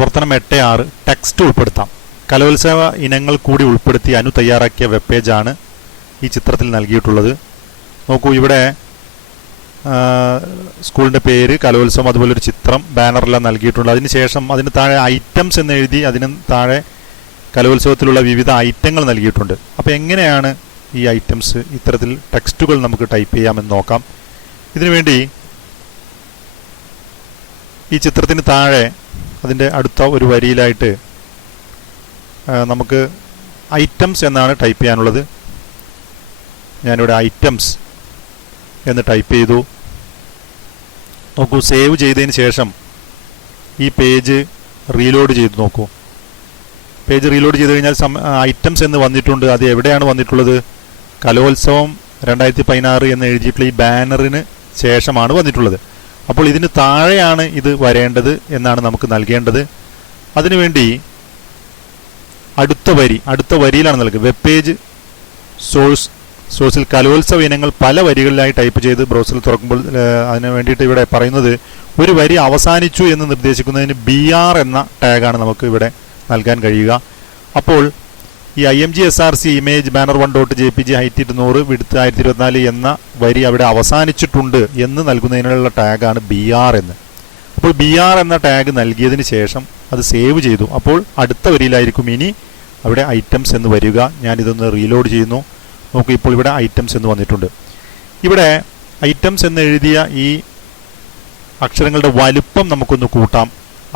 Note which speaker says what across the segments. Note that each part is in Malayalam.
Speaker 1: പ്രവർത്തനം എട്ട് ആറ് ടെക്സ്റ്റ് ഉൾപ്പെടുത്താം. കലോത്സവ ഇനങ്ങൾ കൂടി ഉൾപ്പെടുത്തി അനു തയ്യാറാക്കിയ വെബ് പേജാണ് ഈ ചിത്രത്തിൽ നൽകിയിട്ടുള്ളത്. നോക്കൂ ഇവിടെ സ്കൂളിന്റെ പേര് കലോത്സവം അതുപോലെ ഒരു ചിത്രം ബാനറെല്ലാം നൽകിയിട്ടുണ്ട്. അതിനുശേഷം അതിന് താഴെ ഐറ്റംസ് എന്ന് എഴുതി അതിന് താഴെ കലോത്സവത്തിലുള്ള വിവിധ ഐറ്റങ്ങൾ നൽകിയിട്ടുണ്ട്. അപ്പോൾ എങ്ങനെയാണ് ഈ ഐറ്റംസ് ഇത്തരത്തിൽ ടെക്സ്റ്റുകൾ നമുക്ക് ടൈപ്പ് ചെയ്യാമെന്ന് നോക്കാം. ഇതിനുവേണ്ടി ഈ ചിത്രത്തിന് താഴെ അതിന്റെ അടുത്ത ഒരു വരിയിലായിട്ട് നമുക്ക് ഐറ്റംസ് എന്നാണ് ടൈപ്പ് ചെയ്യാനുള്ളത്. ഞാനിവിടെ ഐറ്റംസ് എന്ന് ടൈപ്പ് ചെയ്തു. നോക്കൂ സേവ് ചെയ്തതിന് ശേഷം ഈ പേജ് റീലോഡ് ചെയ്ത് നോക്കൂ. പേജ് റീലോഡ് ചെയ്ത് കഴിഞ്ഞാൽ ഐറ്റംസ് എന്ന് വന്നിട്ടുണ്ട്. അത് എവിടെയാണ് വന്നിട്ടുള്ളത്? കലോത്സവം രണ്ടായിരത്തി പതിനാറ് എന്ന് എഴുതിയിട്ടുള്ള ഈ ബാനറിന് ശേഷമാണ് വന്നിട്ടുള്ളത്. അപ്പോൾ ഇതിന് താഴെയാണ് ഇത് വരേണ്ടത് എന്നാണ് നമുക്ക് നൽകേണ്ടത്. അതിനുവേണ്ടി അടുത്ത വരി അടുത്ത വരിയിലാണ് നൽകുക. വെബ് പേജ് സോഴ്സ് സോഴ്സിൽ കലോത്സവ ഇനങ്ങൾ പല വരികളിലായി ടൈപ്പ് ചെയ്ത് ബ്രൗസറിൽ തുറക്കുമ്പോൾ അതിന് വേണ്ടിയിട്ട് ഇവിടെ പറയുന്നത് ഒരു വരി അവസാനിച്ചു എന്ന് നിർദ്ദേശിക്കുന്നതിന് ബി ആർ എന്ന ടാഗാണ് നമുക്ക് ഇവിടെ നൽകാൻ കഴിയുക. അപ്പോൾ ഈ I M G S R C image banner one dot J P G height ഇരുന്നൂറ് വിടുത്ത് ആയിരത്തി ഇരുപത്തിനാല് എന്ന വരി അവിടെ അവസാനിച്ചിട്ടുണ്ട് എന്ന് നൽകുന്നതിനുള്ള ടാഗാണ് ബി ആർ എന്ന്. അപ്പോൾ ബി ആർ എന്ന ടാഗ് നൽകിയതിന് ശേഷം അത് സേവ് ചെയ്തു. അപ്പോൾ അടുത്ത വരിയിലായിരിക്കും ഇനി അവിടെ ഐറ്റംസ് എന്ന് വരിക. ഞാനിതൊന്ന് റീലോഡ് ചെയ്യുന്നു. നോക്കൂ ഇപ്പോൾ ഇവിടെ ഐറ്റംസ് എന്ന് വന്നിട്ടുണ്ട്. ഇവിടെ ഐറ്റംസ് എന്ന് എഴുതിയ ഈ അക്ഷരങ്ങളുടെ വലുപ്പം നമുക്കൊന്ന് കൂട്ടാം.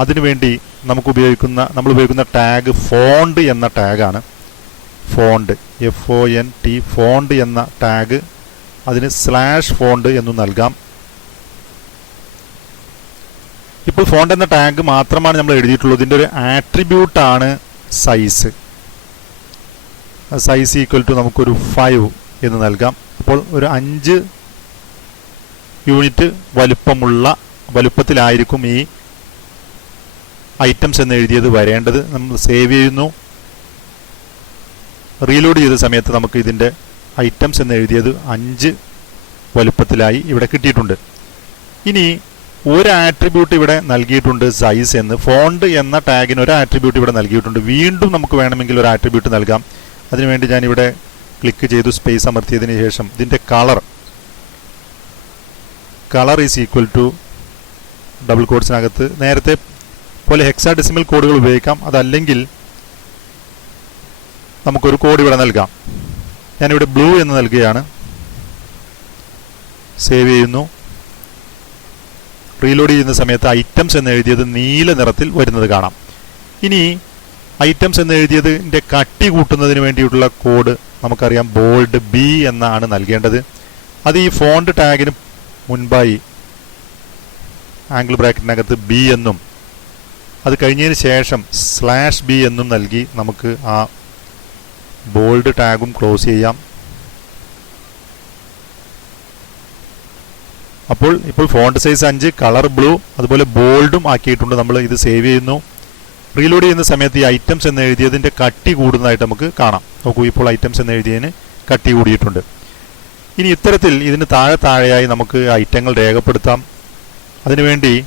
Speaker 1: അതിനുവേണ്ടി നമുക്ക് ഉപയോഗിക്കുന്ന നമ്മൾ ഉപയോഗിക്കുന്ന ടാഗ് ഫോണ്ട് എന്ന ടാഗാണ്. Font F O N T font എന്ന ടാഗ് അതിന് സ്ലാഷ് ഫോണ്ട് എന്ന് നൽകാം. ഇപ്പോൾ ഫോണ്ട് എന്ന ടാഗ് മാത്രമാണ് നമ്മൾ എഴുതിയിട്ടുള്ളത്. ഇതിന്റെ ഒരു ആട്രിബ്യൂട്ടാണ് സൈസ് സൈസ് ഈക്വൽ ടു നമുക്കൊരു ഫൈവ് എന്ന് നൽകാം. അപ്പോൾ ഒരു അഞ്ച് യൂണിറ്റ് വലുപ്പമുള്ള വലുപ്പത്തിലായിരിക്കും ഈ ഐറ്റംസ് എന്ന് എഴുതിയത് വരേണ്ടത്. നമ്മൾ സേവ് ചെയ്യുന്നു. റീലോഡ് ചെയ്ത സമയത്ത് നമുക്ക് ഇതിന്റെ ഐറ്റംസ് എന്ന് എഴുതിയത് അഞ്ച് വലുപ്പത്തിലായി ഇവിടെ കിട്ടിയിട്ടുണ്ട്. ഇനി ഒരു ആട്രിബ്യൂട്ട് ഇവിടെ നൽകിയിട്ടുണ്ട് സൈസ് എന്ന്. ഫോണ്ട് എന്ന ടാഗിന് ഒരു ആട്രിബ്യൂട്ട് ഇവിടെ നൽകിയിട്ടുണ്ട്. വീണ്ടും നമുക്ക് വേണമെങ്കിൽ ഒരു ആട്രിബ്യൂട്ട് നൽകാം. അതിനുവേണ്ടി ഞാനിവിടെ ക്ലിക്ക് ചെയ്തു സ്പേസ് അമർത്തിയതിന് ശേഷം ഇതിന്റെ colour colour is equal to double കോഡ്സിനകത്ത് നേരത്തെ പോലെ ഹെക്സാ ഡെസിമൽ കോഡുകൾ ഉപയോഗിക്കാം. അതല്ലെങ്കിൽ നമുക്കൊരു കോഡ് ഇവിടെ നൽകാം. ഞാനിവിടെ ബ്ലൂ എന്ന് നൽകുകയാണ്. സേവ് ചെയ്യുന്നു. റീലോഡ് ചെയ്യുന്ന സമയത്ത് ഐറ്റംസ് എന്ന് എഴുതിയത് നീല നിറത്തിൽ വരുന്നത് കാണാം. ഇനി ഐറ്റംസ് എന്ന് എഴുതിയതിന്റെ കട്ടി കൂട്ടുന്നതിന് വേണ്ടിയിട്ടുള്ള കോഡ് നമുക്കറിയാം ബോൾഡ് ബി എന്നാണ് നൽകേണ്ടത്. അത് ഈ ഫോണ്ട് ടാഗിന് മുൻപായി ആംഗിൾ ബ്രാക്കറ്റിനകത്ത് ബി എന്നും അത് കഴിഞ്ഞതിന് ശേഷം സ്ലാഷ് ബി എന്നും നൽകി നമുക്ക് ആ ബോൾഡ് ടാഗും ക്ലോസ് ചെയ്യാം. അപ്പോൾ ഇപ്പോൾ ഫോണ്ട് സൈസ് അഞ്ച് കളർ ബ്ലൂ അതുപോലെ ബോൾഡും ആക്കിയിട്ടുണ്ട് നമ്മൾ ഇത് സേവ് ചെയ്യുന്നു. റീലോഡ് ചെയ്യുന്ന സമയത്ത് ഈ ഐറ്റംസ് എന്ന് എഴുതിയതിന്റെ കട്ടി കൂടുന്നതായിട്ട് നമുക്ക് കാണാം. നോക്കൂ ഇപ്പോൾ ഐറ്റംസ് എന്ന് എഴുതിയതിന് കട്ടി കൂടിയിട്ടുണ്ട്. ഇനി ഇത്തരത്തിൽ ഇതിന് താഴെ താഴെയായി നമുക്ക് ഐറ്റങ്ങൾ രേഖപ്പെടുത്താം. അതിനുവേണ്ടി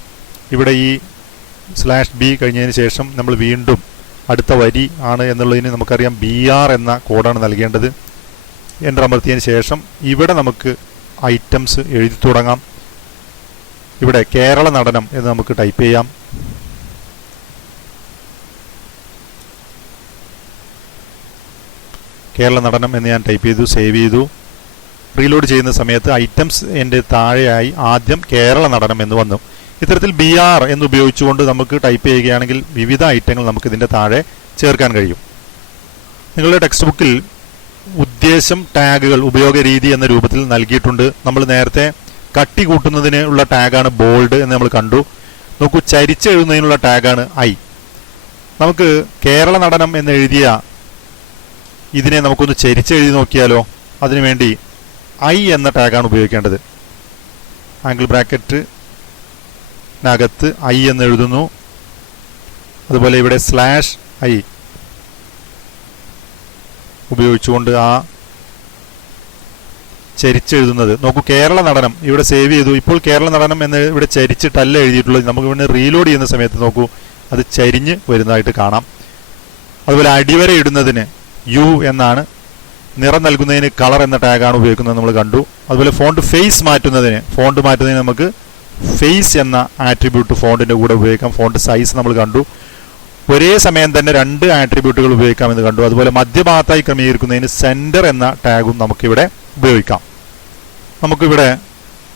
Speaker 1: ഇവിടെ ഈ സ്ലാഷ് ബി കഴിഞ്ഞതിന് ശേഷം നമ്മൾ വീണ്ടും അടുത്ത വരി ആണ് എന്നുള്ളതിന് നമുക്കറിയാം ബി ആർ എന്ന കോഡാണ് നൽകേണ്ടത്. എന്റർ അമർത്തിയതിന് ശേഷം ഇവിടെ നമുക്ക് ഐറ്റംസ് എഴുതി തുടങ്ങാം. ഇവിടെ കേരള നടനം എന്ന് നമുക്ക് ടൈപ്പ് ചെയ്യാം. കേരള നടനം എന്ന് ഞാൻ ടൈപ്പ് ചെയ്തു സേവ് ചെയ്തു. റീലോഡ് ചെയ്യുന്ന സമയത്ത് ഐറ്റംസ് എന്റെ താഴെയായി ആദ്യം കേരള നടനം എന്ന് വന്നു. ഇത്തരത്തിൽ ബി ആർ എന്ന് ഉപയോഗിച്ചുകൊണ്ട് നമുക്ക് ടൈപ്പ് ചെയ്യുകയാണെങ്കിൽ വിവിധ ഐറ്റങ്ങൾ നമുക്ക് ഇതിന്റെ താഴെ ചേർക്കാൻ കഴിയും. നിങ്ങളുടെ ടെക്സ്റ്റ് ബുക്കിൽ ഉദ്ദേശം ടാഗുകൾ ഉപയോഗ രീതി എന്ന രൂപത്തിൽ നൽകിയിട്ടുണ്ട്. നമ്മൾ നേരത്തെ കട്ടി കൂട്ടുന്നതിന് ഉള്ള ടാഗാണ് ബോൾഡ് എന്ന് നമ്മൾ കണ്ടു. നോക്കൂ ചരിച്ചെഴുതുന്നതിനുള്ള ടാഗാണ് ഐ നമുക്ക് കേരള നടനം എന്ന് എഴുതിയ ഇതിനെ നമുക്കൊന്ന് ചരിച്ചെഴുതി നോക്കിയാലോ? അതിനുവേണ്ടി ഐ എന്ന ടാഗാണ് ഉപയോഗിക്കേണ്ടത്. ആംഗിൾ ബ്രാക്കറ്റിനകത്ത് ഐ എന്ന് എഴുതുന്നു. അതുപോലെ ഇവിടെ സ്ലാഷ് ഐ ഉപയോഗിച്ചുകൊണ്ട് ആ ചരിച്ചെഴുതുന്നത്. നോക്കൂ കേരള നടനം ഇവിടെ സേവ് ചെയ്തു. ഇപ്പോൾ കേരള നടനം എന്ന് ഇവിടെ ചരിച്ചിട്ടല്ല എഴുതിയിട്ടുള്ളത്. നമുക്ക് ഇവിടെ റീലോഡ് ചെയ്യുന്ന സമയത്ത് നോക്കൂ അത് ചരിഞ്ഞ് വരുന്നതായിട്ട് കാണാം. അതുപോലെ അടിവര ഇടുന്നതിന് യു എന്നാണ്. നിറം നൽകുന്നതിന് കളർ എന്ന ടാഗാണ് ഉപയോഗിക്കുന്നത് നമ്മൾ കണ്ടു. അതുപോലെ ഫോണ്ട് ഫേസ് മാറ്റുന്നതിന് ഫോണ്ട് മാറ്റുന്നതിന് നമുക്ക് ഫേസ് എന്ന ആട്രിബ്യൂട്ട് ഫോണ്ടിന്റെ കൂടെ ഉപയോഗിക്കാം. ഫോണ്ട് സൈസ് നമ്മൾ കണ്ടു. ഒരേ സമയം തന്നെ രണ്ട് ആട്രിബ്യൂട്ടുകൾ ഉപയോഗിക്കാമെന്ന് കണ്ടു. അതുപോലെ മധ്യഭാഗത്തായി ക്രമീകരിക്കുന്നതിന് സെന്റർ എന്ന ടാഗും നമുക്കിവിടെ ഉപയോഗിക്കാം. നമുക്കിവിടെ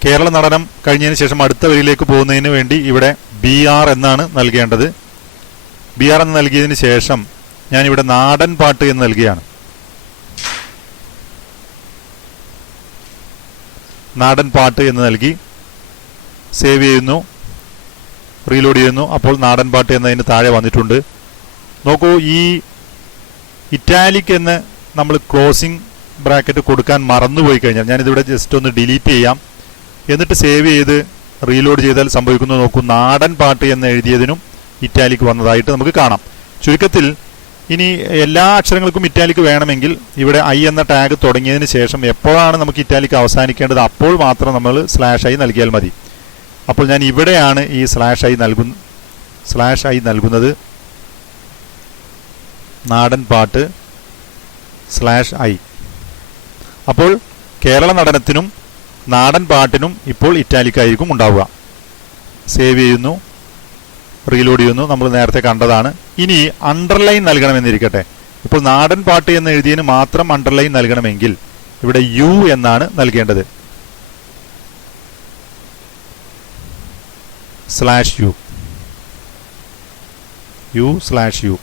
Speaker 1: കേരള നടനം കഴിഞ്ഞതിന് ശേഷം അടുത്ത വരിയിലേക്ക് പോകുന്നതിന് വേണ്ടി ഇവിടെ ബി ആർ എന്നാണ് നൽകേണ്ടത്. ബി ആർ എന്ന് നൽകിയതിന് ശേഷം ഞാനിവിടെ നാടൻ പാട്ട് എന്ന് നൽകുകയാണ്. നാടൻ പാട്ട് എന്ന് നൽകി സേവ് ചെയ്യുന്നു റീലോഡ് ചെയ്യുന്നു. അപ്പോൾ നാടൻ പാട്ട് എന്നതിന് താഴെ വന്നിട്ടുണ്ട്. നോക്കൂ ഈ ഇറ്റാലിക് എന്ന് നമ്മൾ ക്ലോസിംഗ് ബ്രാക്കറ്റ് കൊടുക്കാൻ മറന്നുപോയി കഴിഞ്ഞാൽ ഞാനിതിവിടെ ജസ്റ്റ് ഒന്ന് ഡിലീറ്റ് ചെയ്യാം. എന്നിട്ട് സേവ് ചെയ്ത് റീലോഡ് ചെയ്താൽ സംഭവിക്കുന്നത് നോക്കൂ നാടൻ പാട്ട് എന്ന് എഴുതിയതിനും ഇറ്റാലിക് വന്നതായിട്ട് നമുക്ക് കാണാം. ചുരുക്കത്തിൽ ഇനി എല്ലാ അക്ഷരങ്ങൾക്കും ഇറ്റാലിക് വേണമെങ്കിൽ ഇവിടെ ഐ എന്ന ടാഗ് തുടങ്ങിയതിന് ശേഷം എപ്പോഴാണ് നമുക്ക് ഇറ്റാലിക് അവസാനിക്കേണ്ടത്? അപ്പോൾ മാത്രം നമ്മൾ സ്ലാഷ് ഐ നൽകിയാൽ മതി. അപ്പോൾ ഞാൻ ഇവിടെയാണ് ഈ സ്ലാഷ് ആയി നൽകുന്ന സ്ലാഷ് ആയി നൽകുന്നത്. നാടൻ പാട്ട് സ്ലാഷ് ഐ അപ്പോൾ കേരള നടനത്തിനും നാടൻ പാട്ടിനും ഇപ്പോൾ ഇറ്റാലിക് ആയിരിക്കും ഉണ്ടാവുക. സേവ് ചെയ്യുന്നു റീലോഡ് ചെയ്യുന്നു. നമ്മൾ നേരത്തെ കണ്ടതാണ്. ഇനി അണ്ടർലൈൻ നൽകണമെന്നിരിക്കട്ടെ. ഇപ്പോൾ നാടൻ പാട്ട് എന്ന് എഴുതിയതിന് മാത്രം അണ്ടർലൈൻ നൽകണമെങ്കിൽ ഇവിടെ യു എന്നാണ് നൽകേണ്ടത്. Slash U U slash U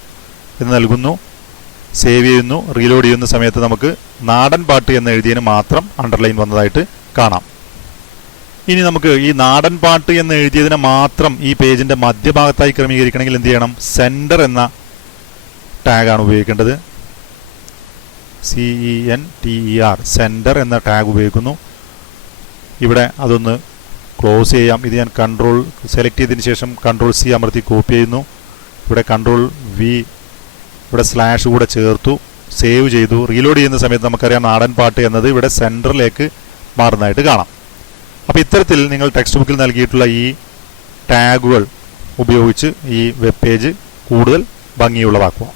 Speaker 1: എന്ന് നൽകുന്നു സേവ് ചെയ്യുന്നു റീലോഡ് ചെയ്യുന്ന സമയത്ത് നമുക്ക് നാടൻ പാട്ട് എന്ന് എഴുതിയതിന് മാത്രം അണ്ടർലൈൻ വന്നതായിട്ട് കാണാം. ഇനി നമുക്ക് ഈ നാടൻ പാട്ട് എന്ന് എഴുതിയതിനെ മാത്രം ഈ പേജിന്റെ മധ്യഭാഗത്തായി ക്രമീകരിക്കണമെങ്കിൽ എന്ത് ചെയ്യണം? സെന്റർ എന്ന ടാഗാണ് ഉപയോഗിക്കേണ്ടത്. C E N T E R centre എന്ന ടാഗ് ഉപയോഗിക്കുന്നു. ഇവിടെ അതൊന്ന് ക്ലോസ് ചെയ്യാം. ഇത് ഞാൻ കൺട്രോൾ സെലക്ട് ചെയ്തതിന് ശേഷം കൺട്രോൾ സി അമർത്തി കോപ്പി ചെയ്യുന്നു. ഇവിടെ കൺട്രോൾ വി ഇവിടെ സ്ലാഷ് കൂടെ ചേർത്തു. സേവ് ചെയ്തു. റീലോഡ് ചെയ്യുന്ന സമയത്ത് നമുക്കറിയാം നാടൻ പാട്ട് എന്നത് ഇവിടെ സെന്ററിലേക്ക് മാറുന്നതായിട്ട് കാണാം. അപ്പോൾ ഇത്തരത്തിൽ നിങ്ങൾ ടെക്സ്റ്റ് ബുക്കിൽ നൽകിയിട്ടുള്ള ഈ ടാഗുകൾ ഉപയോഗിച്ച് ഈ വെബ് പേജ് കൂടുതൽ ഭംഗിയുള്ളതാക്കുക.